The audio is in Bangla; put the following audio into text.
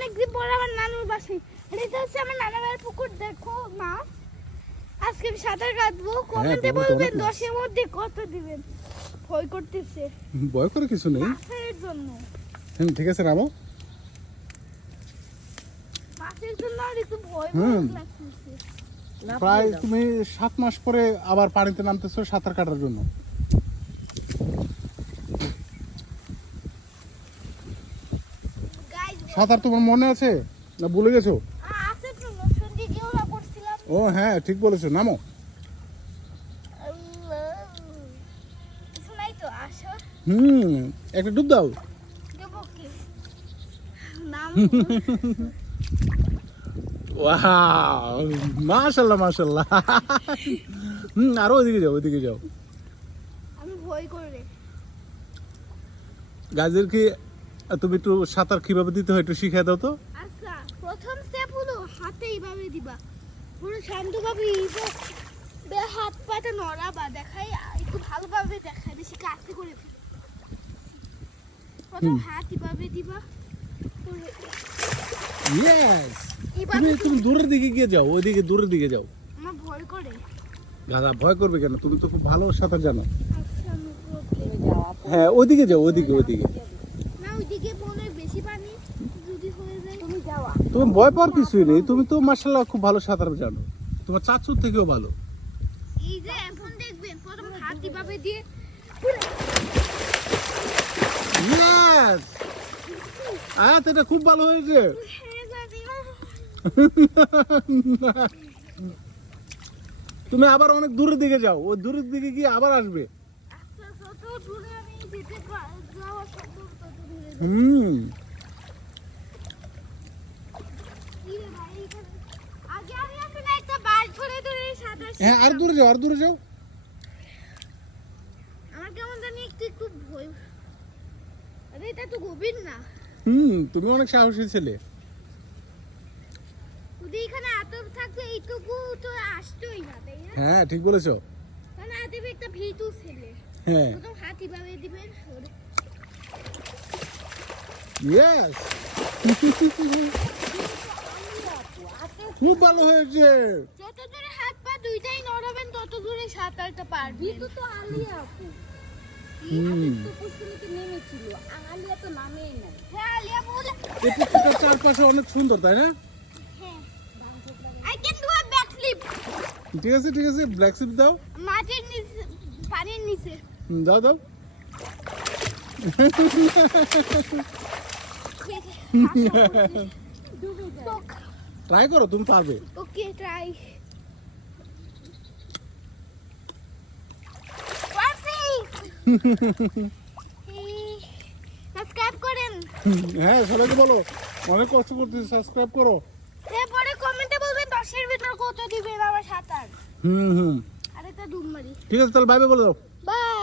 অনেকদিন পরে আমার নানুর আর এটা হচ্ছে আমার নানা বাড়ির পুকুর দেখো মাছ। আজকে আমি সাঁতার কাটবো কমেন্টে পুকুরে বলবেন দশের মধ্যে কত দিবেন? ভয় করতেছে। ভয় করে কিছু নেই। মাছের জন্য। হুম ঠিক আছে নামো মাছের জন্য আর একটু ভয় হুম। ভয় লাগতেছে। প্রায় তুমি সাত মাস পরে আবার পানিতে নামতেছো সাঁতার কাটার জন্য। সাঁতার তোমার মনে আছে? না ভুলে গেছো? ও হ্যাঁ ঠিক বলেছ নামো। হুম একটা ডুব দাও। কি? মাশাল্লাহ মাশাল্লাহ। হুম আরও ওইদিকে যাও ওইদিকে যাও। আমি ভয় করে গাছের তুমি একটু সাঁতার কীভাবে দিতে হয় একটু শিখিয়ে দাও তো। আচ্ছা প্রথম স্টেপ হলো হাতে এইভাবে দিবা। পুরো শান্তভাবে এইভাবে বে হাত পাটা নড়াবা দেখাই একটু ভালোভাবে দেখাই বেশি কাছে করে ফেলে। প্রথম হাত এইভাবে দিবা। ইয়েস তুমি তুমি দূরের দিকে গিয়ে যাও ওইদিকে দূরের দিকে যাও। আমার ভয় করে। গাধা ভয় করবে কেন? তুমি তো খুব ভালো সাঁতার জানো। আচ্ছা। হ্যাঁ ওইদিকে যাও ওইদিকে ওইদিকে না ওইদিকে মনে হয় বেশি পানি যদি হয়ে যায় তুমি ভয় পাওয়ার কিছুই নেই। তুমি তো মার্শাল্লাহ খুব ভালো সাঁতার জানো। তোমার চাচুর থেকেও ভালো। এই যে এখন দেখবেন প্রথম হাত এইভাবে দিয়ে ইয়েস আয়াত এটা খুব ভালো হয়েছে। হ্যাঁ। তুমি আবার অনেক দূরের দিকে যাও। ওই দূরের দিকে গিয়ে আবার আসবে। আচ্ছা যত দূরে আমি যেতে পা- যাওয়া সম্ভব তত দূরে যাব। হুম কি রে ভাই, এখানে- আগে আমি আসলে একটা বার ধরে ধরে সাঁতার হ্যাঁ আর দূরে যাও আর দূরে যাও। আমার কেমন জানি একটু একটু ভয়। আরে এটা তো গভীর না। হুম তুমি অনেক সাহসী ছেলে। এখানে এত থাকতো এইটুকু তো আসতোই না তাই না? হ্যাঁ ঠিক বলেছ। কারণ আদেবে একটা ভীতু ছেলে। হ্যাঁ। প্রথম হাত এভাবে দিবেন ইয়েস খুব ভালো হয়েছে। যত দূরে হাত পা দুইটাই নড়াবেন তত দূরে সাঁতারটা পারবেন। ভিতু তো আলিয়া আপু হুম। তো পুষ্করিতে নেমেছিল আলিয়া তো নামেই হ্যাঁ চারপাশে অনেক সুন্দর তাই না? হ্যাঁ। ঠিক আছে ঠিক আছে ব্ল্যাক সিপ দাও। মাটির নিচে পানির নিচে। দাও দাও। ট্রাই করো তুমি পারবে। ওকে ট্রাই সাবস্ক্রাইব করেন। হ্যাঁ সবাইকে বলো। অনেক কষ্ট করতেছি সাবস্ক্রাইব করো। এরপরে কমেন্টে বলবেন দশের ভিতর কত দিবেন আমার সাঁতার? হুম হুম। আর একটা ডুব মারি। ঠিক আছে তাহলে বাই বাই বলে দাও। বাই